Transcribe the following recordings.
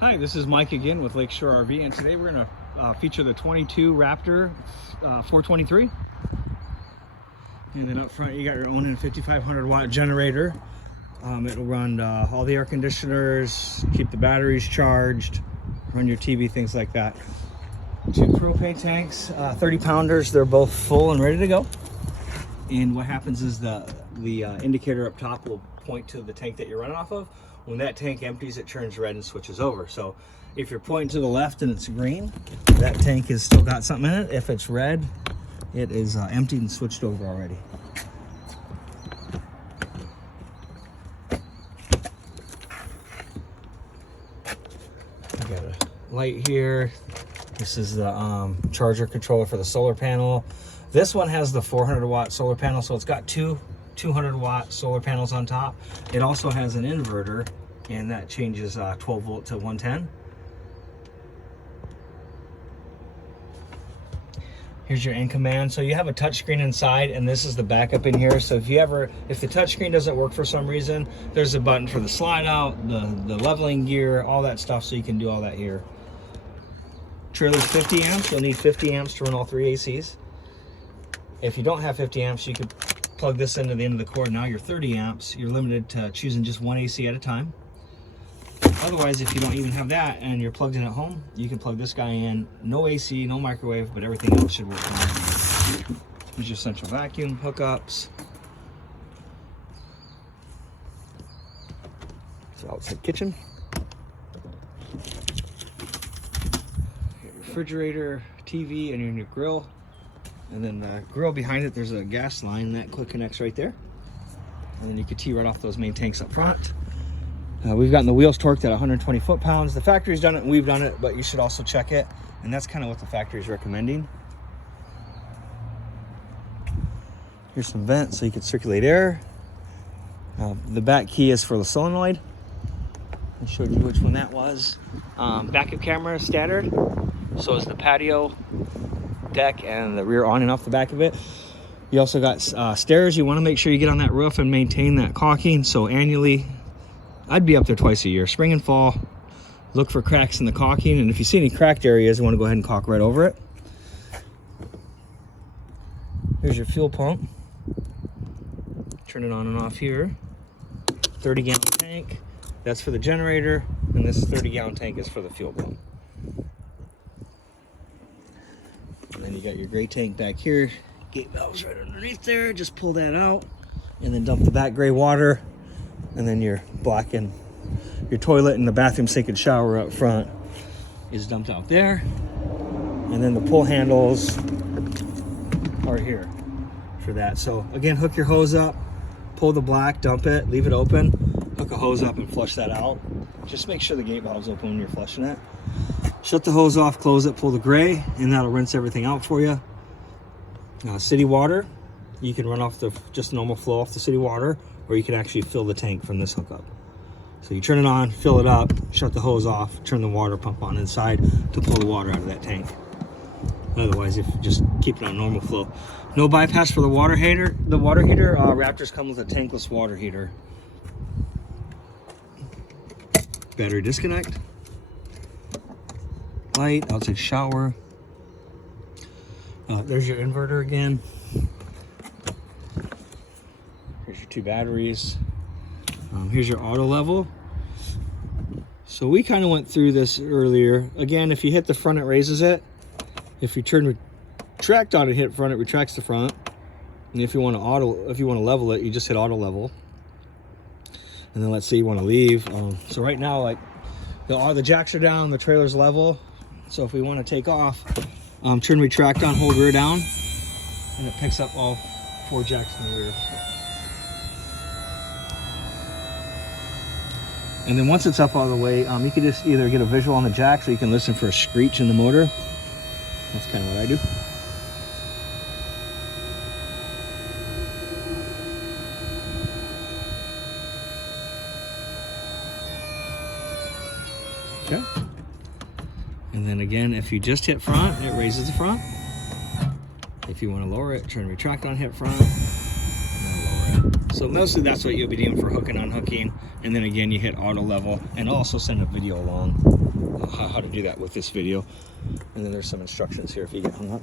Hi, this is Mike again with Lakeshore RV, and today we're going to feature the 22 Raptor 423. And then up front you got your own 5500 watt generator. It'll run all the air conditioners, keep the batteries charged, run your TV, things like that. Two propane tanks, 30 pounders. They're both full and ready to go. And what happens is the indicator up top will point to the tank that you're running off of. When that tank empties, it turns red and switches over. So if you're pointing to the left and it's green, that tank has still got something in it. If it's red, it is emptied and switched over already. I got a light here. This is the charger controller for the solar panel. This one has the 400 watt solar panel, so it's got two 200 watt solar panels on top. It also has an inverter, and that changes 12 volt to 110. Here's your in command. So you have a touchscreen inside, and this is the backup in here. So if the touchscreen doesn't work for some reason, there's a button for the slide out, the leveling gear, all that stuff, so you can do all that here. Trailer's 50 amps. You'll need 50 amps to run all three ACs. If you don't have 50 amps, you could plug this into the end of the cord. Now you're 30 amps. You're limited to choosing just one AC at a time. Otherwise, if you don't even have that and you're plugged in at home, you can plug this guy in. No AC, no microwave, but everything else should work fine. Here's your central vacuum hookups. So outside kitchen. Your refrigerator, TV, and your grill. And then the grill behind it, there's a gas line that quick connects right there. And then you can tee right off those main tanks up front. We've gotten the wheels torqued at 120 foot-pounds. The factory's done it and we've done it, but you should also check it. And that's kind of what the factory's recommending. Here's some vents so you can circulate air. The back key is for the solenoid. I showed you which one that was. Backup camera is standard. So is the patio deck and the rear on and off the back of it. You also got stairs. You want to make sure you get on that roof and maintain that caulking. So annually, I'd be up there twice a year, spring and fall. Look for cracks in the caulking, and if you see any cracked areas, you want to go ahead and caulk right over it. Here's your fuel pump. Turn it on and off here. 30-gallon tank. That's for the generator, and this 30-gallon tank is for the fuel pump. And then you got your gray tank back here. Gate valves right underneath there. Just pull that out and then dump the back gray water. And then your black and your toilet and the bathroom sink and shower up front is dumped out there. And then the pull handles are here for that. So again, hook your hose up, pull the black, dump it, leave it open, hook a hose up and flush that out. Just make sure the gate valve's open when you're flushing it. Shut the hose off, close it, pull the gray, and that'll rinse everything out for you. City water, you can run off just normal flow off the city water, or you can actually fill the tank from this hookup. So you turn it on, fill it up, shut the hose off, turn the water pump on inside to pull the water out of that tank. Otherwise, if you just keep it on normal flow. No bypass for the water heater. The water heater, Raptors come with a tankless water heater. Battery disconnect. Light, outside shower. There's your inverter again. Here's your two batteries. Here's your auto level. So we kind of went through this earlier. Again, if you hit the front, it raises it. If you retract on it, hit front, it retracts the front. And if you want to level it, you just hit auto level. And then let's say you want to leave. So right now, like the jacks are down, the trailer's level. So if we want to take off, turn retract on, hold rear down, and it picks up all 4 jacks in the rear. And then once it's up all the way, you can just either get a visual on the jack so you can listen for a screech in the motor. That's kind of what I do. Okay. And then again, if you just hit front, it raises the front. If you want to lower it, turn retract on, hit front, and then lower it. So mostly that's what you'll be doing for hooking, unhooking. And then again, you hit auto level, and I'll also send a video along how to do that with this video. And then there's some instructions here if you get hung up.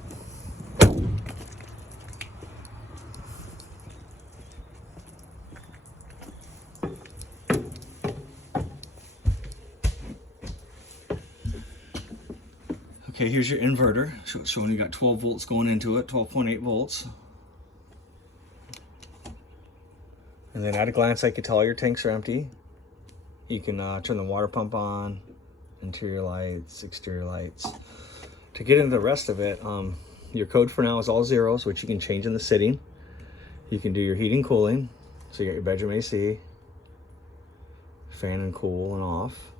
Okay, here's your inverter, showing you got 12 volts going into it, 12.8 volts. And then at a glance, I could tell all your tanks are empty. You can turn the water pump on, interior lights, exterior lights. To get into the rest of it, your code for now is all zeros, which you can change in the setting. You can do your heating, cooling. So you got your bedroom AC, fan and cool and off.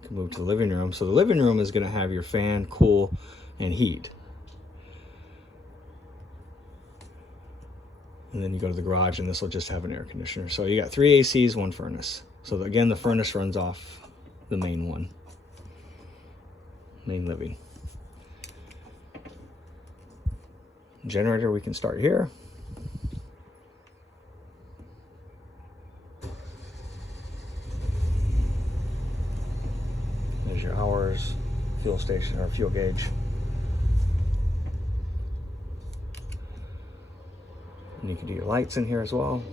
You can move to the living room. So the living room is going to have your fan, cool, and heat. And then you go to the garage, and this will just have an air conditioner. So you got 3 ACs, 1 furnace. So again, the furnace runs off the main one, main living. Generator, we can start here. There's your hours, fuel station or fuel gauge. And you can do your lights in here as well.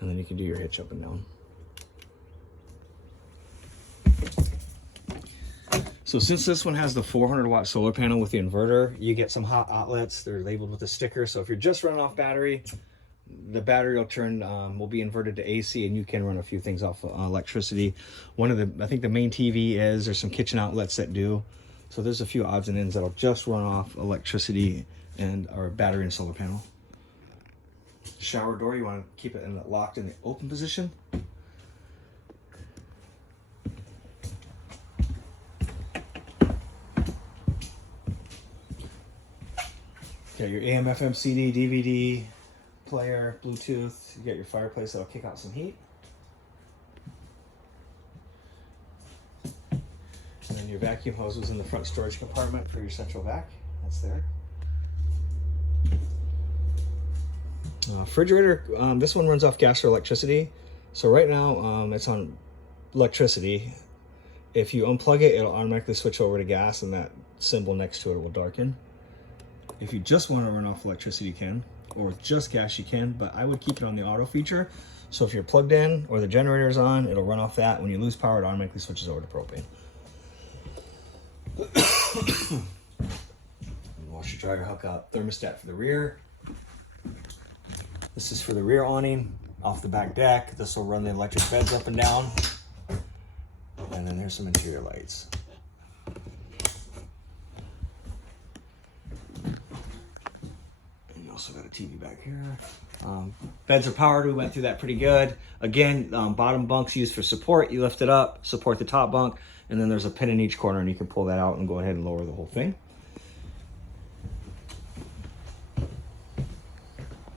And then you can do your hitch up and down. So since this one has the 400 watt solar panel with the inverter, you get some hot outlets. They're labeled with a sticker. So if you're just running off battery, the battery will be inverted to AC, and you can run a few things off electricity. One of the, I think the main TV is, there's some kitchen outlets that do. So there's a few odds and ends that'll just run off electricity and or battery and solar panel. Shower door, you want to keep it locked in the open position. Got your AM, FM, CD, DVD player, Bluetooth. You got your fireplace that'll kick out some heat. And then your vacuum hose was in the front storage compartment for your central vac. That's there. Refrigerator, this one runs off gas or electricity. So right now it's on electricity. If you unplug it, it'll automatically switch over to gas, and that symbol next to it will darken. If you just want to run off electricity, you can, or with just gas you can, but I would keep it on the auto feature. So if you're plugged in or the generator is on, it'll run off that. When you lose power, it automatically switches over to propane. Washer dryer hook up, thermostat for the rear. This is for the rear awning off the back deck. This will run the electric beds up and down. And then there's some interior lights. And you also got a TV back here. Beds are powered. We went through that pretty good. Again, bottom bunks used for support. You lift it up, support the top bunk, and then there's a pin in each corner, and you can pull that out and go ahead and lower the whole thing.